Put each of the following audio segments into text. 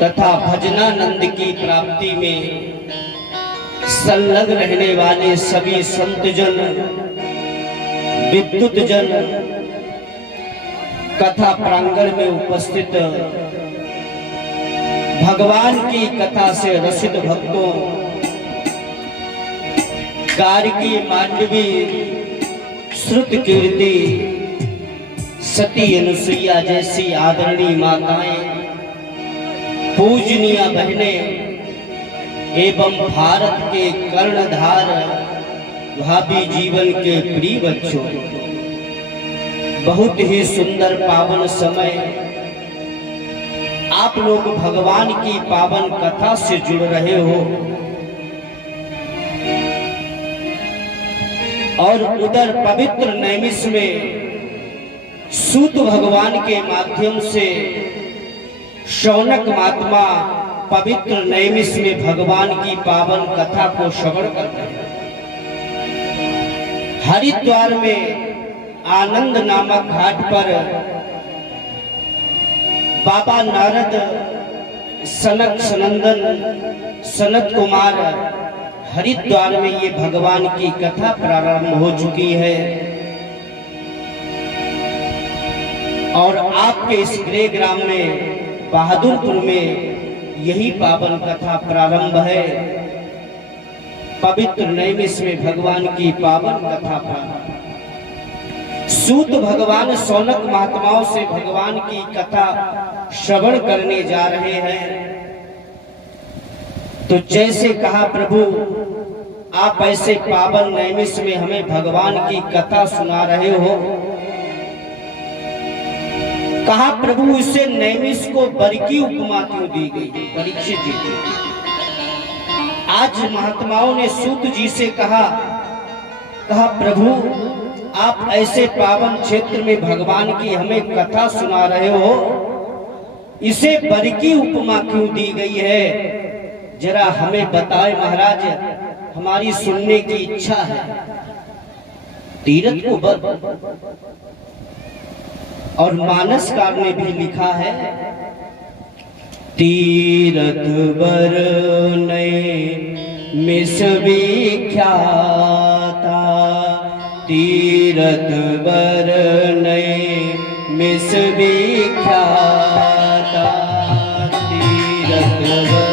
तथा भजनानंद की प्राप्ति में संलग्न रहने वाले सभी संतजन, विद्युत जन, कथा प्रांगण में उपस्थित भगवान की कथा से रसित भक्तों, गार्गी, मांडवी, श्रुत कीर्ति, सती अनुसुईया जैसी आदरणीय माताएं, पूजनीय बहनें एवं भारत के कर्णधार भावी जीवन के प्रिय बच्चों, बहुत ही सुंदर पावन समय आप लोग भगवान की पावन कथा से जुड़ रहे हो और उधर पवित्र नैमिष में सूत भगवान के माध्यम से शौनक महात्मा पवित्र नैमिष में भगवान की पावन कथा को श्रवण करते हैं। हरिद्वार में आनंद नामक घाट पर बाबा नारद, सनक सनंदन, सनत कुमार हरिद्वार में ये भगवान की कथा प्रारंभ हो चुकी है और आपके इस गृह ग्राम में बहादुरपुर में यही पावन कथा प्रारंभ है। पवित्र नैमिष में भगवान की पावन कथा प्रारंभ। सूत भगवान शौनक महात्माओं से भगवान की कथा श्रवण करने जा रहे हैं। तो जैसे कहा प्रभु, आप ऐसे पावन नैमिष में हमें भगवान की कथा सुना रहे हो। कहा प्रभु, इसे नैमिष को बर की उपमा क्यों दी गई? परीक्षित जी की। आज महात्माओं ने सूत जी से कहा प्रभु, आप ऐसे पावन क्षेत्र में भगवान की हमें कथा सुना रहे हो, इसे बर की उपमा क्यों दी गई है? जरा हमें बताएं महाराज, हमारी सुनने की इच्छा है। तीरथ को बर, और मानसकार ने भी लिखा है, तीरथ बर नैमिष विख्याता, तीरथ बर नैमिष विख्याता, तीरथ बर।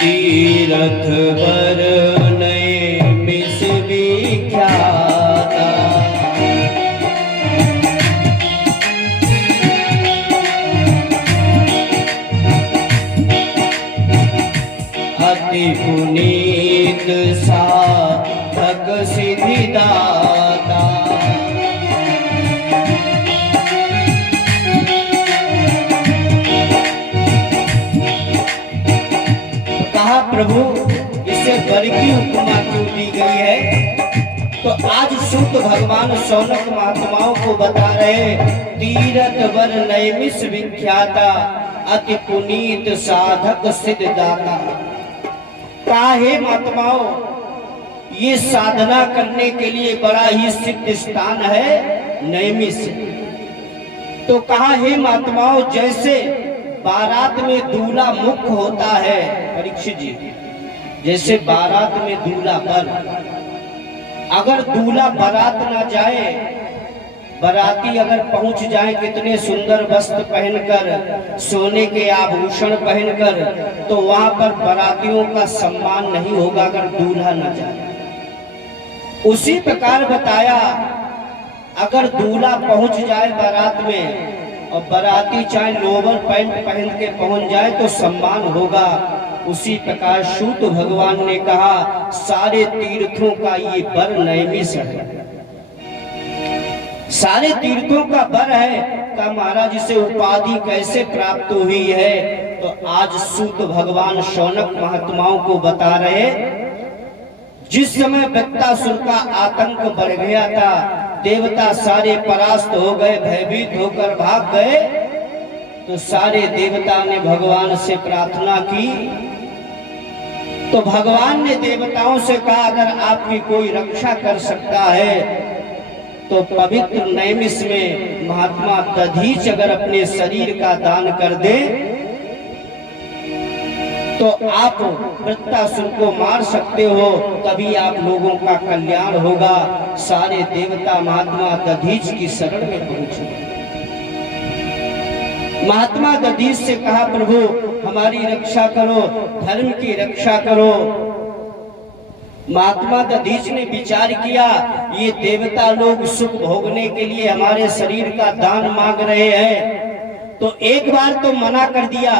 तीरथ बर नैमिष विख्याता, अति पुनीत साधक सिद्धिदाता, प्रभु, इसे बर की उपमा क्यों दी गई है? तो आज सूत भगवान शौनक महात्माओं को बता रहे, तीरथ बर नैमिष विख्याता, अति पुनीत साधक सिद्धदाता। काहे महात्माओं, ये साधना करने के लिए बड़ा ही सिद्ध स्थान है नैमिष। तो कहा, हे महात्माओं, जैसे बारात में दूल्हा मुख्य होता है, परीक्षित जी, जैसे बारात में दूल्हा बर, अगर दूल्हा बारात ना जाए, बाराती अगर पहुंच जाए कितने सुंदर वस्त्र पहनकर, सोने के आभूषण पहनकर, तो वहां पर बारातियों का सम्मान नहीं होगा अगर दूल्हा ना जाए। उसी प्रकार बताया, अगर दूल्हा पहुंच जाए बारात में और बाराती चाहे लोवर पैंट पहन के पहुंच जाए तो सम्मान होगा। उसी प्रकार सूत भगवान ने कहा, सारे तीर्थों का ये बर नैमिष है, सारे तीर्थों का बर है। का महाराज, इसे उपाधि कैसे प्राप्त हुई है? तो आज सूत भगवान शौनक महात्माओं को बता रहे, जिस समय वृत्तासुर का आतंक बढ़ गया था, देवता सारे परास्त हो गए, भयभीत होकर भाग गए, तो सारे देवता ने भगवान से प्रार्थना की तो भगवान ने देवताओं से कहा, अगर आपकी कोई रक्षा कर सकता है तो पवित्र नैमिष में महात्मा दधीच अगर अपने शरीर का दान कर दे तो आप वृत्तासुर को मार सकते हो, तभी आप लोगों का कल्याण होगा। सारे देवता महात्मा दधीच की शरण में पहुंचे। महात्मा दधीच से कहा, प्रभु हमारी रक्षा करो, धर्म की रक्षा करो। महात्मा दधीच ने विचार किया, ये देवता लोग सुख भोगने के लिए हमारे शरीर का दान मांग रहे हैं, तो एक बार तो मना कर दिया,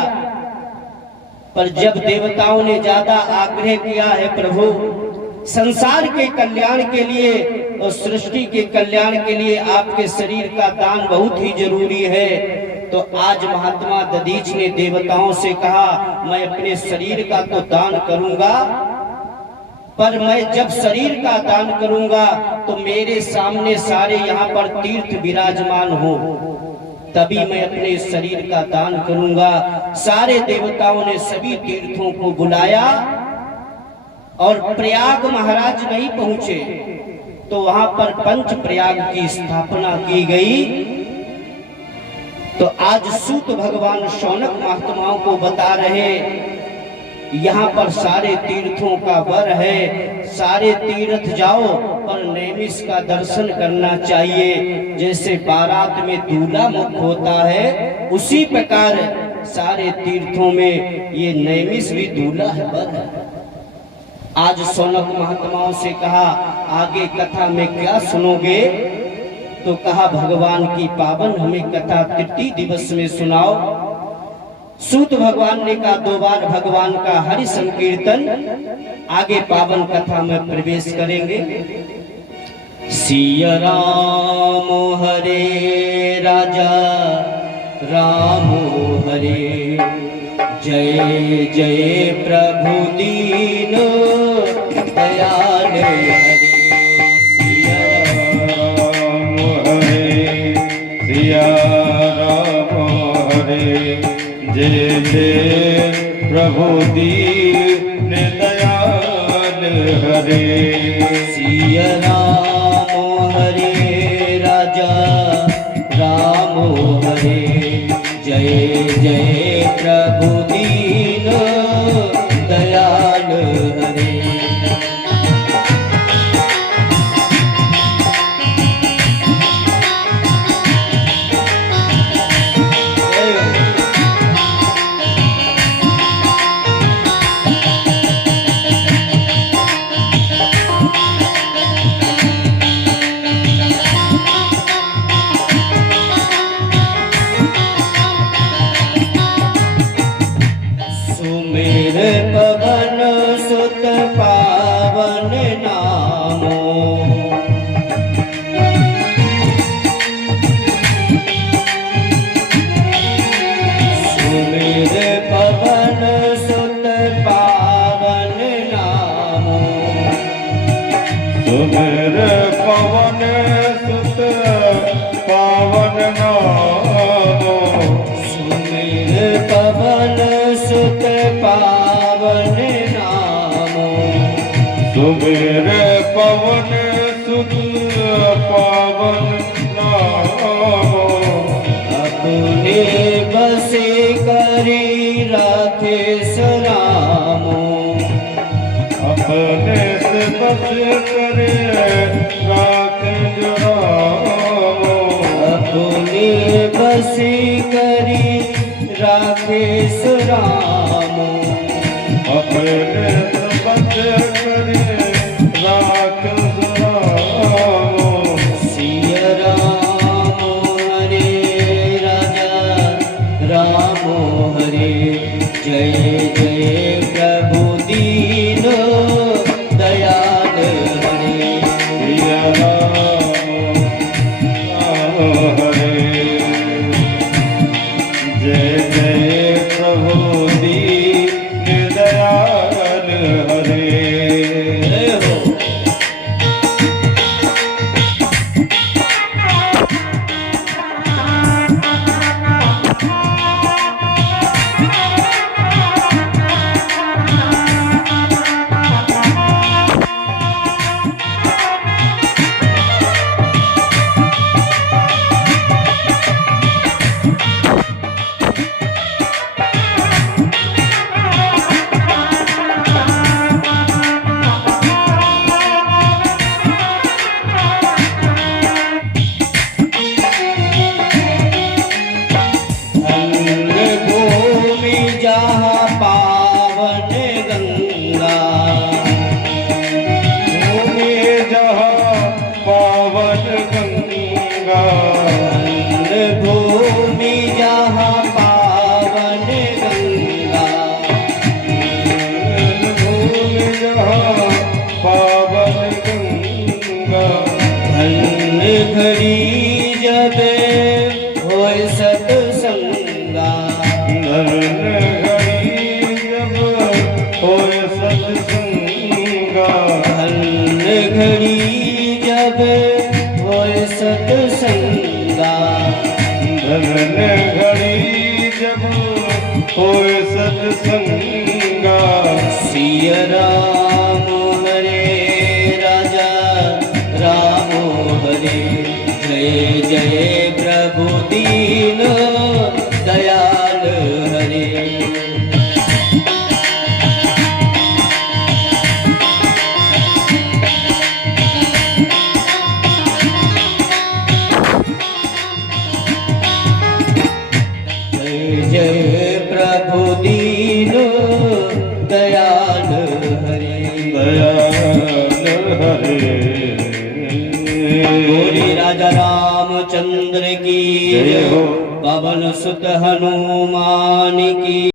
पर जब देवताओं ने ज्यादा आग्रह किया है, प्रभु संसार के कल्याण के लिए और सृष्टि के कल्याण के लिए आपके शरीर का दान बहुत ही जरूरी है, तो आज महात्मा दधीच ने देवताओं से कहा, मैं अपने शरीर का तो दान करूंगा, पर मैं जब शरीर का दान करूंगा तो मेरे सामने सारे यहाँ पर तीर्थ विराजमान हो, तभी मैं अपने शरीर का दान करूंगा। सारे देवताओं ने सभी तीर्थों को बुलाया और प्रयाग महाराज नहीं पहुंचे तो वहां पर पंच प्रयाग की स्थापना की गई। तो आज सूत भगवान शौनक महात्माओं को बता रहे, यहाँ पर सारे तीर्थों का वर है, सारे तीर्थ जाओ पर नैमिष का दर्शन करना चाहिए। जैसे बारात में दूल्हा मुख होता है, उसी प्रकार सारे तीर्थों में ये नैमिष भी दूल्हा है, वर है। आज शौनक महात्माओं से कहा, आगे कथा में क्या सुनोगे? तो कहा, भगवान की पावन हमें कथा तृतीय दिवस में सुनाओ। सूत भगवान ने कहा, 2 बार भगवान का हरि संकीर्तन, आगे पावन कथा में प्रवेश करेंगे। सिया राम हरे राजा राम हरे, जय जय प्रभु दीन दयाल हरे। सिया राम हरे, सिया राम हरे, जय जय प्रभु दीन दयाल हरे। सिया राम हरे राजा राम हरे, जय जय प्रभु दीन दयाल हरे। पवन सुत पावन नामो, सुमिर पवन सुत पावन नामो, सुमिर पवन सुत पावन नामो, सुमिर पवन सुत पावन नामो, सुमिर पवन सुत पावन नामो। अपने बसे करी राखे सरामो, अपने से बस करे राखे जरामो, अपने बसे करी राखे सरामो, अपने बस करे राखे सरामो। सिया राम हरे राजा राम हरे, जय जय प्रभु दीन दयाल हरे। सिया राम हरे, जय जय प्रभु दीन सत्संगा धन घड़ी जब होए सत्संगा धन घड़ी जब होए सत्संगा सिय राम हरे राजा राम हरे जय जय प्रभु दीन दयाल हरे जय जय प्रभु दीन दयाल हरे दयाल हरे बोले राजा रामचंद्र की जय हो। पवन सुत हनुमान की